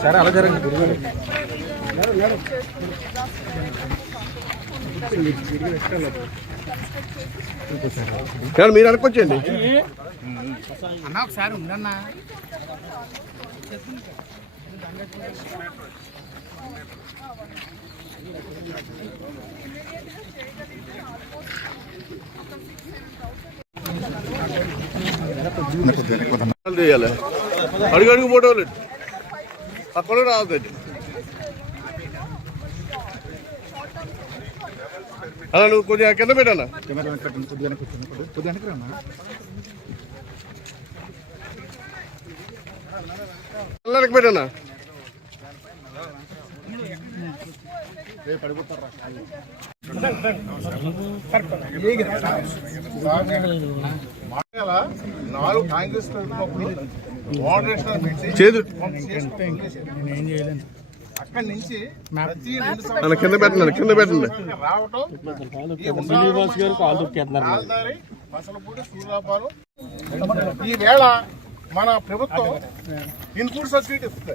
సరే అలా జరగండి గురుగారు మీరు అనుకోవచ్చండి అన్న ఒకసారి ఉండన్నా. చెప్పండి అడుగు అడుగు ఫోటోలు. అక్కడ రావద్దండి అలా నువ్వు కొంచెం కింద పెట్టానా కెమెరా వెనక పెట్టండి, కొద్దిగా వెనక్కి కూర్చోండి, కొద్దిగా- కొద్దిగా వెనక్కి రా అన్న. నాలుగు కాంగ్రెస్ మోడరేషన్ అక్కడి నుంచి కింద పెట్టండి కింద పెట్టండి రావటం ఈ వేళ మన ప్రభుత్వం ఇన్పుట్ సబ్సిడీ ఇస్తుంది.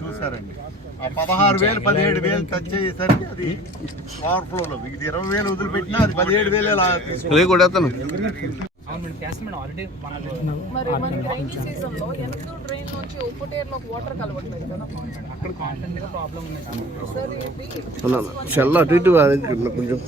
చూసారండి ఆ పదహారు వేలు పదిహేడు వేలు టచ్ అయ్యేసరికి అది పవర్ ఫ్లోలో ఇది ఇరవై వేలు వదిలిపెట్టినా అది పదిహేడు వేలు మరి మనకి రైనీ సీజన్లో వెనక డ్రైన్ నుంచి ఉప్పుటేరులో వాటర్ కలవట్లేదు కదా? సార్. ఇది అన్న చెల్ల అటు ఇటు కొంచెం.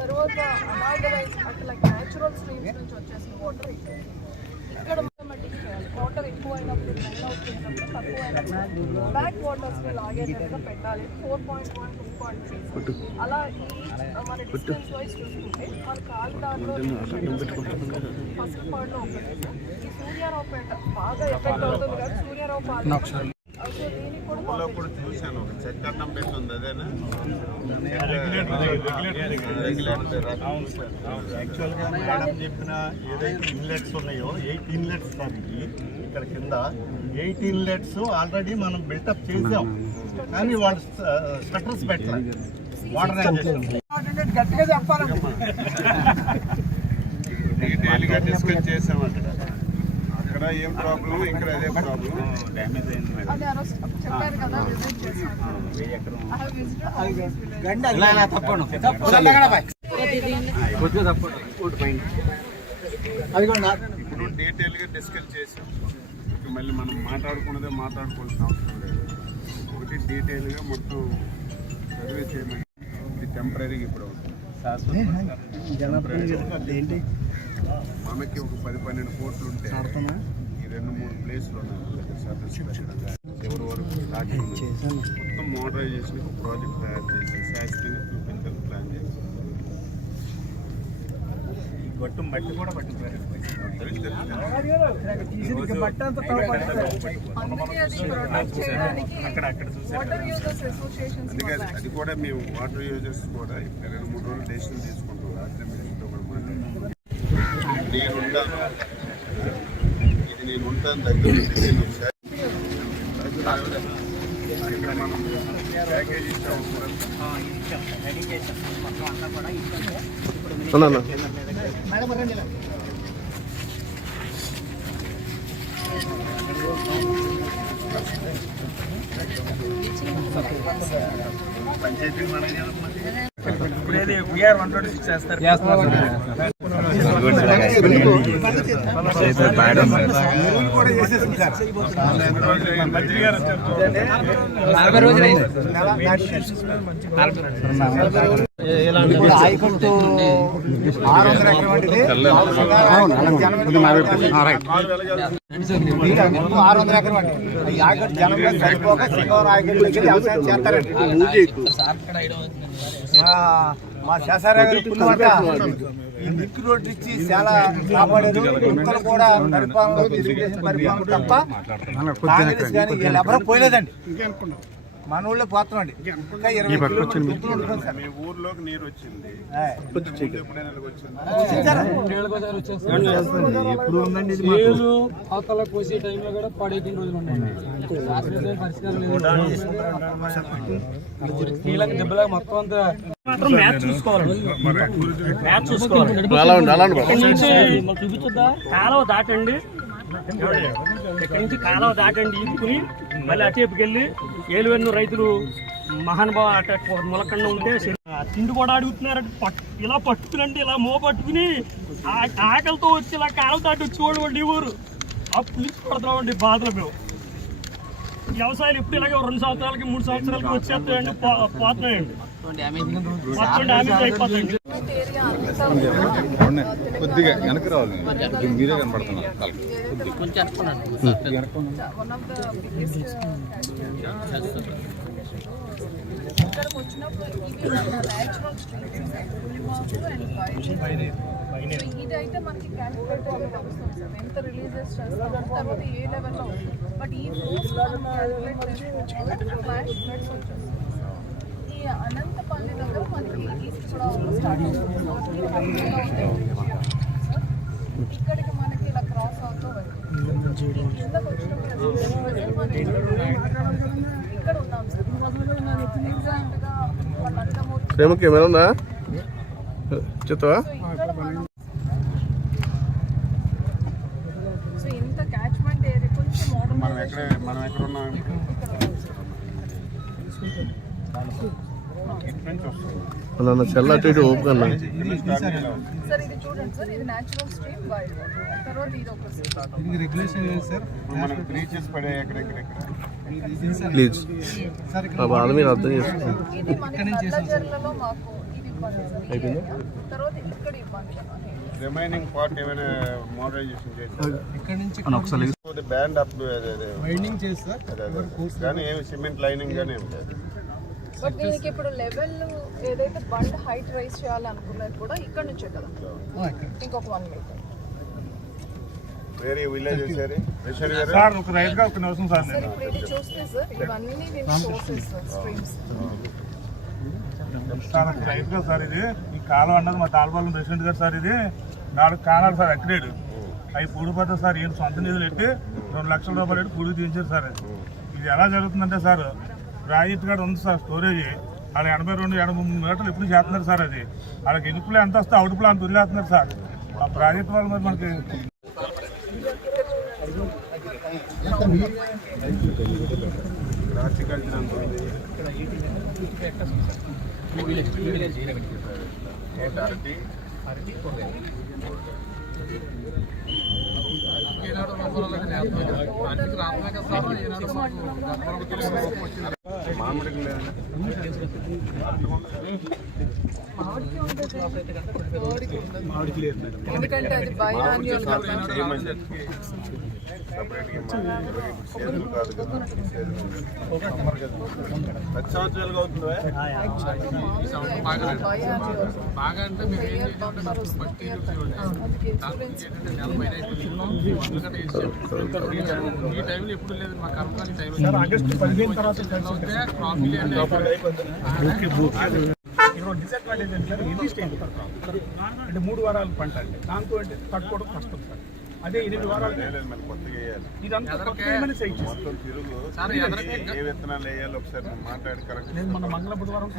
తర్వాత అనాథరైజ్ అట్లా న్యాచురల్ స్ట్రీమ్స్ నుంచి వచ్చేసిన వాటర్ ఇక్కడ ఆటోమేటిక్ వాటర్ ఎక్కువ అయినప్పుడు డ్రైన్ తక్కువ అయినప్పుడు బ్యాక్ వాటర్స్ని లాగేటట్టుగా పెట్టాలి. Four point one two point three అలా ఈ మన డిస్టెన్స్ వైజ్ చూసుకుంటే మన కాలిదారిలో ఫస్ట్ పార్ట్లో ఒకటి. ఈ సూర్యారావుపేట బాగా ఎఫెక్ట్ అవుతుంది కదా సూర్యారావు పాలన. సో దీనికి కూడా చూశాను. ఒక చెక్ అన్నం పెట్టి ఉంది అదేనా? యాక్చువల్గా మేడం చెప్పిన ఏదైతే ఇన్లెట్స్ ఉన్నాయో ఎయిట్ ఇన్లెట్స్ దానికి ఇక్కడ కింద. ఎయిట్ ఇన్లెట్స్ ఆల్రెడీ మనం బిల్టప్ చేసాం కానీ వాళ్ళు స్టటర్స్ పెట్టలేదు వాటర్ డిస్కస్ చేసాం అక్కడ అక్కడ ఏం ప్రాబ్లం ఇక్కడ అదే ప్రాబ్లం villages. ఇప్పుడు డీటెయిల్గా డిస్కస్ చేసాం మళ్ళీ మనం మాట్లాడుకున్నదే మాట్లాడుకోవాల్సిన అవసరం లేదు. ఒకటి డీటెయిల్గా మొత్తం సర్వే చేయమని ఇది టెంపరీగా ఇప్పుడు ఏంటి? మనకి ఒక పది పన్నెండు కోట్లు ఉంటే ఈ రెండు మూడు ప్లేస్లు ఉన్నాయి ఎవరి వరకు స్టార్టింగ్ మొత్తం మోడరైజేషన్ ఒక ప్రాజెక్ట్ తయారు చేసి శాస్త్రంగా చూపించాలని ప్లాన్ చేసి. గట్టు మట్టి కూడా అందుకే అది ప్రొటెక్ట్ చేయడానికి వాటర్ యూజర్స్ అసోసియేషన్స్ అందుకే అది- అది కూడా మేము వాటర్ యూజర్స్ కూడా రెండు మూడు రోజులు డెసిషన్ తీసుకుంటాం. రాత్రి మీటింగ్తో కూడా మాట్లాడుతున్నాం నేను ఉంటాను. ఇది నేను ఉంటాను దగ్గర నుంచి నేను ఒకసారి ఇక్కడ మనం ప్యాకేజ్ ఇచ్చాము అన్న అన్న పంచాయతీ మేనేజర్ ఆరు వందల ఎకరం అండి ఈ ఆయకట్టు జనంలో సరిపోక సింగవరం ఆయకట్టు దగ్గర వ్యవసాయం చేస్తారండి మా శాసారా గారు ఈ లింక్ రోడ్ ఇచ్చి చాలా కాపాడారు. ఇంకలు కూడా పరిపాలన తెలుగుదేశం పరిపాలన తప్ప కాంగ్రెస్ కానీ వీళ్ళెవరూ పోయలేదండి. మన ఊళ్ళో పోతున్నాండి ఇంకా ఇరవై కిలోమీటర్లు దూరం ఉంటుంది సార్. మీ ఊర్లోకి నీరు వచ్చింది. ఆయ్. ముందు ఎప్పుడైనా వచ్చింది? ఏళ్ళు అవతల కోసే టైంలో కూడా రోజులు ఉన్నాయి పరిష్కారం కీలక దెబ్బలాగా మొత్తం అంతా చూపించొద్దా? కాలువ దాటండి. ఇక్కడి నుంచి కాలువ దాటండి. ఈదుకుని మళ్ళీ అటేపుకి వెళ్ళి ఏలువెన్ను రైతులు మహానుభావ ములకండ ఉంటే తిండి కూడా అడుగుతున్నారు. పట్టు ఇలా పట్టుకునండి ఇలా మో పట్టుకుని ఆ- ఆకలితో వచ్చి ఇలా కాలువ దాటి వచ్చి వాడు ఊరు. అప్పు నుంచి పడుతున్నామండి బాధలు మేము. వ్యవసాయాలు ఎప్పుడు ఇలాగే రెండు సంవత్సరాలకి మూడు సంవత్సరాలకి వచ్చేస్తాయండి పోతున్నాయండి. మొత్తం డ్యామేజ్ అయిపోతాయండి. కొద్దిగా వెనక్కి రావాలి మీరే కనపడుతున్నారు ఇక్కడికి వచ్చినప్పుడు ఇవి న్యాచురల్ అండ్ మనకి క్యాలిక్యులేట్ వస్తుంది సార్ ఎంత రిలీజెస్ చేస్తాము తర్వాత ఏ లెవెల్లో బట్ ఈ ఫ్లోస్ మనం క్యాలిక్యులేట్ ఫ్లాష్ ఫ్లడ్స్ అనంతపల్లి దగ్గర మనకి ఈస్ట్ గోదావరిలో స్టార్ట్ అవుతుంది ఇక్కడికి మనకి ఇలా క్రాస్ అవుతూ వెళ్తుంది కిందకు ఇక్కడ ఉన్నాం సార్ ఎగ్జాక్ట్ కెమెరా ఉందా? చెత్తవా సో మనం ఇంత క్యాచ్మెంట్ ఏరియా కొంచెం మనం ఎక్కడ మనం ఎక్కడ ఉన్నాం? నుంచి అలా చెల్ల అటు ఇటు ఓపు కన్నా. సార్ ఇది చూడండి సార్ ఇది న్యాచురల్ స్ట్రీమ్ వైల్డ్ తర్వాత ఇది ఒక stream. ఇప్పుడు మనకు బ్రీచెస్ పడే ఎక్కడెక్కడెక్కడ? ప్లీజ్ ఆ బాధ మీరు అర్థం చేసుకోండి. ఇది మనకి నల్లజర్లలో మాకు ఇది సార్ area. తర్వాత ఇక్కడ రిమైనింగ్ పార్ట్ ఏమైనా మోడరైజేషన్ చేశారు బ్యాండ్ అప్ వైండింగ్ చేస్తా కానీ ఏమి సిమెంట్ లైనింగ్ కానీ ఏం లేదు. బట్ దీనికి ఇప్పుడు లెవెల్ ఏదైతే బండ్ హైట్ రైస్ చేయాలనుకున్నది కూడా ఇక్కడ నుంచే కదా? ఇంకొక వన్ మీటర్ వేరే విలేజ్ వేసారు వేసారు గారు సార్ ఒక ఒక నిమిషం సార్ సార్ ఇప్పుడు ఇది చూస్తే సార్ ఇవన్నీ దీని సోర్సెస్ సార్ స్ట్రీమ్స్ సార్ ఒక రైతుగా సార్ ఇది. ఈ కాలం అన్నది మా తాళపాలెం ప్రెసిడెంట్ గారు సార్ ఇది. నాలుగు కాలాలు సార్ ఎక్కడేడు అవి పూడిపోతే సార్ ఈయన సొంత నిధులు పెట్టి రెండు లక్షల రూపాయలు పెట్టి పూడి తీయించారు సార్. ఇది ఎలా జరుగుతుందంటే సార్ ప్రాజెక్ట్ కాడ ఉంది సార్ స్టోరేజ్. వాళ్ళ ఎనభై రెండు ఎనభై మూడు మీటర్లు ఎప్పుడు చేస్తున్నారు సార్ అది. వాళ్ళకి ఇనుపులో ఎంత వస్తే అవుట్పులో అంత వదిలేస్తున్నారు సార్. ఆ ప్రాజెక్ట్ వాళ్ళు మరి మనకి మామిడికి లేదండి మామిడికి ఎందుకంటే అది బయోయాన్యువల్ కదా బాగా అంటే ఈ టైంలో ఎప్పుడు లేదు మా కర్మకాలి టైం ఆగస్టు పదిహేను తర్వాత డిసడ్వాంటేజ్ ఎన్ని స్టేజ్ అంటే మూడు వారాలు పంట అండి దాంతో అంటే తట్టుకోవడం కష్టం సార్ అదే ఎనిమిది వారాలు కొత్తగా వేయాలి ఇదంతా తిరుగు ఏ- ఏ విత్తనాలు వేయాలి ఒకసారి మాట్లాడి కరెక్ట్ నేను మన మంగళ బుధవారం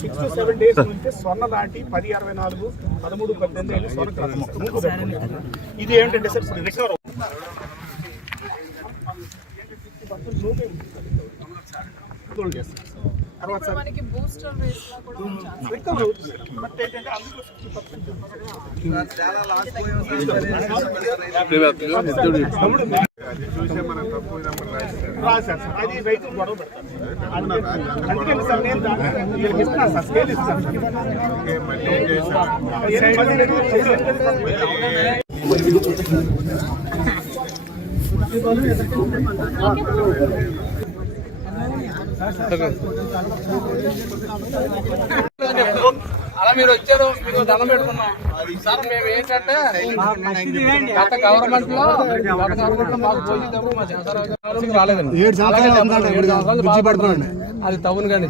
సిక్స్ టు సెవెన్ డేస్ నుంచి స్వర్ణ దాటి పది అరవై నాలుగు పదమూడు పద్దెనిమిది ఏళ్ళు స్వర్ణ క్రాస్ ఇది ఏంటంటే సార్ ఇప్పుడు రికవర్ తర్వాత రికవర్ అవుతుంది బట్ ఏంటంటే అందులో 60% అది చూసే మనం తప్పు ఇదప్పుడు రాస్తారు రాశారు సార్. అది రైతులు గొడవ పెడతారు. అందుకని సార్ నేను వీళ్ళకి ఇస్తాను సార్. స్కేల్ ఇస్తాను మళ్ళీ ఏం చేశారు ఎనిమిది పది రెండు, ఐదు రెండు, అలా మీరు వచ్చారు మీకు దండం పెట్టుకున్నాం సార్ మేము ఏంటంటే గత గవర్నమెంట్లో గత గవర్నమెంట్లో మాకు పోయేటప్పుడు మా రాలేదండి. అది తవ్వును కానీ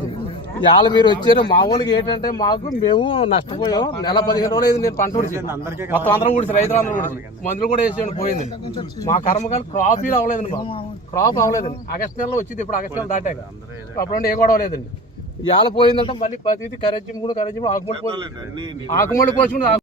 ఇవాళ మీరు వచ్చారు మా ఊళ్ళకి ఏంటంటే మాకు మేము నష్టపోయాం. నెల పదిహేను రోజులు నేను పంట ఉడిచి మొత్తం అందరం ఊడిచి రైతులు అందరూ ఊడిచి. మందులు కూడా వేసేయండి పోయింది. మా కర్మకాలు క్రాప్ అవ్వలేదండి బాబు క్రాప్ అవ్వలేదండి. ఆగస్ట్ నెలలో వచ్చింది ఇప్పుడు ఆగస్ట్ నెల దాటాక. అప్పుడు ఏ గొడవ లేదండి. ఇవాళ పోయిందంటే మళ్ళీ ప్రతిదీ కరెజ్యం కూడా కరెజ్యం ఆకుమడి పోయింది ఆకుమడి పోసుకుని ఆకు-